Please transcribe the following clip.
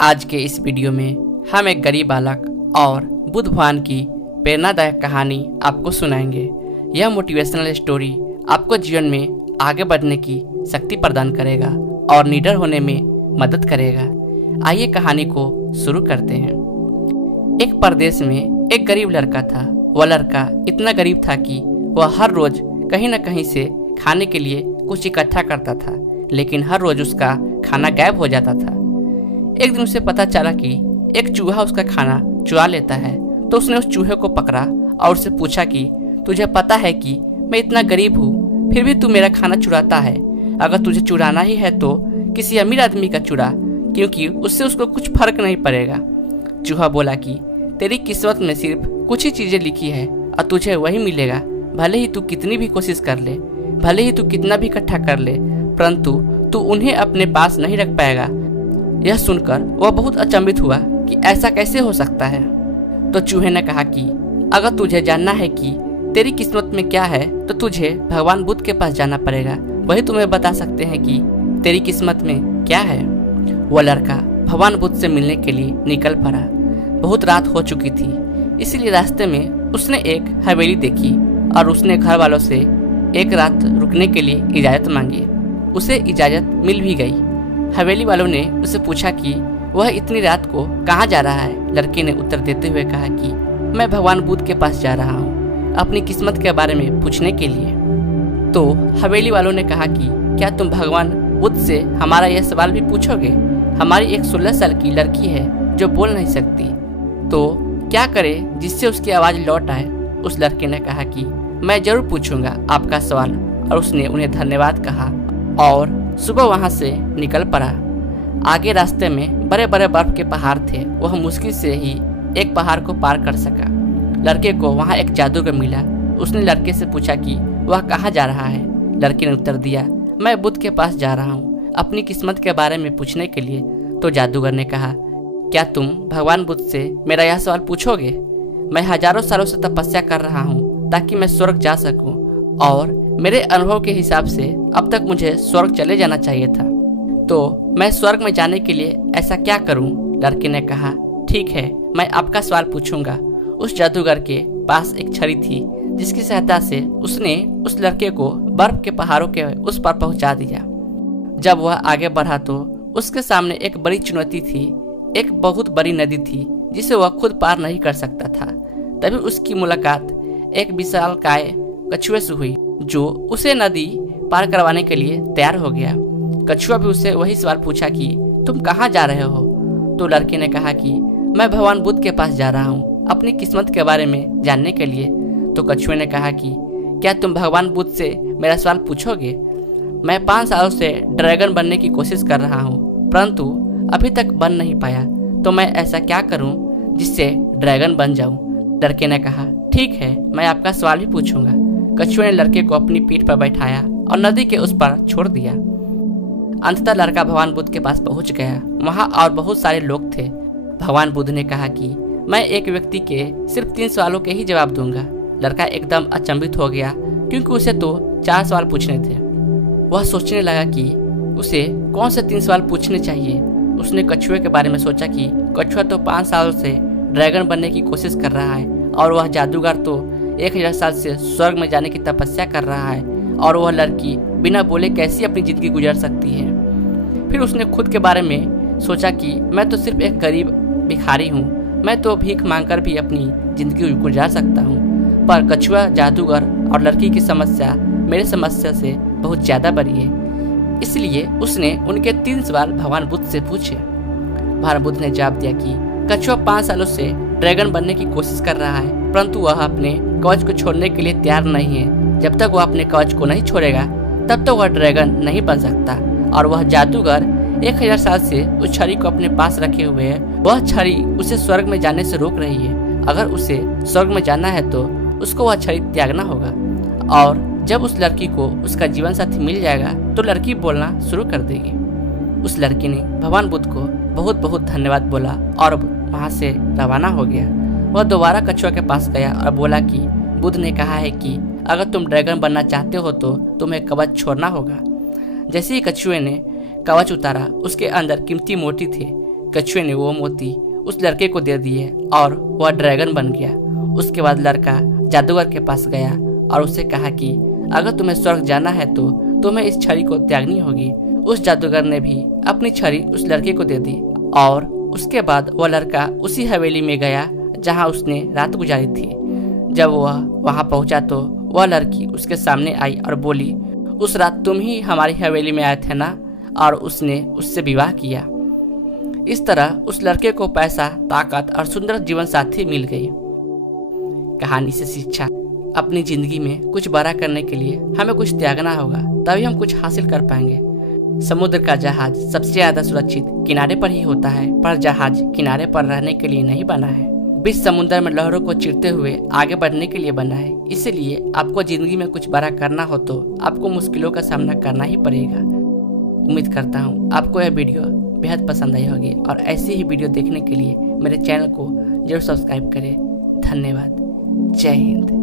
आज के इस वीडियो में हम एक गरीब बालक और बुद्ध भगवान की प्रेरणादायक कहानी आपको सुनाएंगे। यह मोटिवेशनल स्टोरी आपको जीवन में आगे बढ़ने की शक्ति प्रदान करेगा और निडर होने में मदद करेगा। आइए कहानी को शुरू करते हैं। एक प्रदेश में एक गरीब लड़का था। वह लड़का इतना गरीब था कि वह हर रोज कहीं न कहीं से खाने के लिए कुछ इकट्ठा करता था, लेकिन हर रोज उसका खाना गायब हो जाता था। एक दिन उसे पता चला कि एक चूहा उसका खाना चुरा लेता है, तो उसने उस चूहे को पकड़ा और उससे पूछा कि तुझे पता है कि मैं इतना गरीब हूँ, फिर भी तू मेरा खाना चुराता है। अगर तुझे चुराना ही है तो किसी अमीर आदमी का चुरा, क्योंकि उससे उसको कुछ फर्क नहीं पड़ेगा। चूहा बोला कि तेरी किस्मत में सिर्फ कुछ ही चीज़ें लिखी है और तुझे वही मिलेगा। भले ही तू कितनी भी कोशिश कर ले, भले ही तू कितना भी इकट्ठा कर ले, परंतु तू उन्हें अपने पास नहीं रख पाएगा। यह सुनकर वह बहुत अचंभित हुआ कि ऐसा कैसे हो सकता है। तो चूहे ने कहा कि अगर तुझे जानना है कि तेरी किस्मत में क्या है तो तुझे भगवान बुद्ध के पास जाना पड़ेगा। वही तुम्हें बता सकते हैं कि तेरी किस्मत में क्या है। वह लड़का भगवान बुद्ध से मिलने के लिए निकल पड़ा। बहुत रात हो चुकी थी, इसलिए रास्ते में उसने एक हवेली देखी और उसने घर वालों से एक रात रुकने के लिए इजाज़त मांगी। उसे इजाज़त मिल भी गई। हवेली वालों ने उसे पूछा कि वह इतनी रात को कहाँ जा रहा है। लड़के ने उत्तर देते हुए कहा कि मैं भगवान बुद्ध के पास जा रहा हूँ, अपनी किस्मत के बारे में पूछने के लिए। तो हवेली वालों ने कहा कि क्या तुम भगवान बुद्ध से हमारा यह सवाल भी पूछोगे? हमारी एक 16 साल की लड़की है जो बोल नहीं सकती, तो क्या करे जिससे उसकी आवाज़ लौट आए। उस लड़के ने कहा कि मैं जरूर पूछूंगा आपका सवाल, और उसने उन्हें धन्यवाद कहा और सुबह वहां से निकल पड़ा। आगे रास्ते में बड़े बड़े बर्फ के पहाड़ थे। वह मुश्किल से ही एक पहाड़ को पार कर सका। लड़के को वहां एक जादूगर मिला। उसने लड़के से पूछा कि वह कहाँ जा रहा है। लड़के ने उत्तर दिया, मैं बुद्ध के पास जा रहा हूँ, अपनी किस्मत के बारे में पूछने के लिए। तो जादूगर ने कहा, क्या तुम भगवान बुद्ध से मेरा यह सवाल पूछोगे? मैं हजारों सालों से तपस्या कर रहा हूँ ताकि मैं स्वर्ग जा सकूँ, और मेरे अनुभव के हिसाब से अब तक मुझे स्वर्ग चले जाना चाहिए था। तो मैं स्वर्ग में जाने के लिए ऐसा क्या करूं? लड़के ने कहा, ठीक है, मैं आपका सवाल पूछूंगा। उस जादूगर के पास एक छड़ी थी, जिसकी सहायता से उसने उस लड़के को बर्फ के पहाड़ों के उस पर पहुंचा दिया। जब वह आगे बढ़ा तो उसके सामने एक बड़ी चुनौती थी। एक बहुत बड़ी नदी थी जिसे वह खुद पार नहीं कर सकता था। तभी उसकी मुलाकात एक विशालकाय कछुए से हुई, जो उसे नदी पार करवाने के लिए तैयार हो गया। कछुआ भी उससे वही सवाल पूछा कि तुम कहाँ जा रहे हो? तो लड़के ने कहा कि मैं भगवान बुद्ध के पास जा रहा हूँ, अपनी किस्मत के बारे में जानने के लिए। तो कछुए ने कहा कि क्या तुम भगवान बुद्ध से मेरा सवाल पूछोगे? मैं 5 सालों से ड्रैगन बनने की कोशिश कर रहा हूँ, परंतु अभी तक बन नहीं पाया। तो मैं ऐसा क्या करूँ जिससे ड्रैगन बन जाऊँ? लड़के ने कहा, ठीक है, मैं आपका सवाल भी पूछूंगा। कछुए ने लड़के को अपनी पीठ पर बैठाया और नदी के उस पर छोड़ दिया। अंततः लड़का भगवान बुद्ध के पास पहुंच गया। वहां और बहुत सारे लोग थे। भगवान बुद्ध ने कहा कि मैं एक व्यक्ति के सिर्फ 3 सवालों के ही जवाब दूंगा। लड़का एकदम अचंभित हो गया, क्योंकि उसे तो 4 सवाल पूछने थे। वह सोचने लगा कि उसे कौन से 3 सवाल पूछने चाहिए। उसने कछुए के बारे में सोचा कि कछुआ तो 5 सालों से ड्रैगन बनने की कोशिश कर रहा है, और वह जादूगर तो 1000 साल से स्वर्ग में जाने की तपस्या कर रहा है, और वह लड़की बिना बोले कैसी अपनी जिंदगी गुजार सकती है। फिर उसने खुद के बारे में सोचा कि मैं तो सिर्फ एक गरीब भिखारी हूँ, मैं तो भीख मांगकर भी अपनी जिंदगी गुजार सकता हूँ। पर कछुआ, जादूगर और लड़की की समस्या मेरी समस्या से बहुत ज़्यादा बड़ी है। इसलिए उसने उनके 3 सवाल भगवान बुद्ध से पूछे। भगवान बुद्ध ने जवाब दिया कि कछुआ 5 सालों से ड्रैगन बनने की कोशिश कर रहा है, परंतु वह अपने कवच को छोड़ने के लिए तैयार नहीं है। जब तक वह अपने कवच को नहीं छोड़ेगा तब तक वह ड्रैगन नहीं बन सकता। और वह जादूगर 1000 साल से उस छड़ी को अपने पास रखे हुए है। वह छड़ी उसे स्वर्ग में जाने से रोक रही है। अगर उसे स्वर्ग में जाना है तो उसको वह छड़ी त्यागना होगा, और जब उस लड़की को उसका जीवन साथी मिल जाएगा तो लड़की बोलना शुरू कर देगी। उस लड़की ने भगवान बुद्ध को बहुत बहुत धन्यवाद बोला और वहाँ से रवाना हो गया। वह दोबारा कछुआ के पास गया और बोला कि बुद्ध ने कहा है कि अगर तुम ड्रैगन बनना चाहते हो तो तुम्हें कवच छोड़ना होगा। जैसे ही कछुए ने कवच उतारा, उसके अंदर कीमती मोती थे। कछुए ने वो मोती उस लड़के को दे दिए और वह ड्रैगन बन गया। उसके बाद लड़का जादूगर के पास गया और उससे कहा कि अगर तुम्हें स्वर्ग जाना है तो तुम्हें इस छड़ी को त्यागनी होगी। उस जादूगर ने भी अपनी छड़ी उस लड़के को दे दी और उसके बाद वह लड़का उसी हवेली में गया जहां उसने रात गुजारी थी। जब वह वहां पहुंचा तो वह लड़की उसके सामने आई और बोली, उस रात तुम ही हमारी हवेली में आए थे ना? और उसने उससे विवाह किया। इस तरह उस लड़के को पैसा, ताकत और सुंदर जीवन साथी मिल गई। कहानी से शिक्षा, अपनी जिंदगी में कुछ बड़ा करने के लिए हमें कुछ त्यागना होगा, तभी हम कुछ हासिल कर पाएंगे। समुद्र का जहाज सबसे ज्यादा सुरक्षित किनारे पर ही होता है, पर जहाज किनारे पर रहने के लिए नहीं बना है, बीच समुद्र में लहरों को चीरते हुए आगे बढ़ने के लिए बना है। इसलिए आपको जिंदगी में कुछ बड़ा करना हो तो आपको मुश्किलों का सामना करना ही पड़ेगा। उम्मीद करता हूँ आपको यह वीडियो बेहद पसंद आई होगी और ऐसी ही वीडियो देखने के लिए मेरे चैनल को जरूर सब्सक्राइब करें। धन्यवाद। जय हिंद।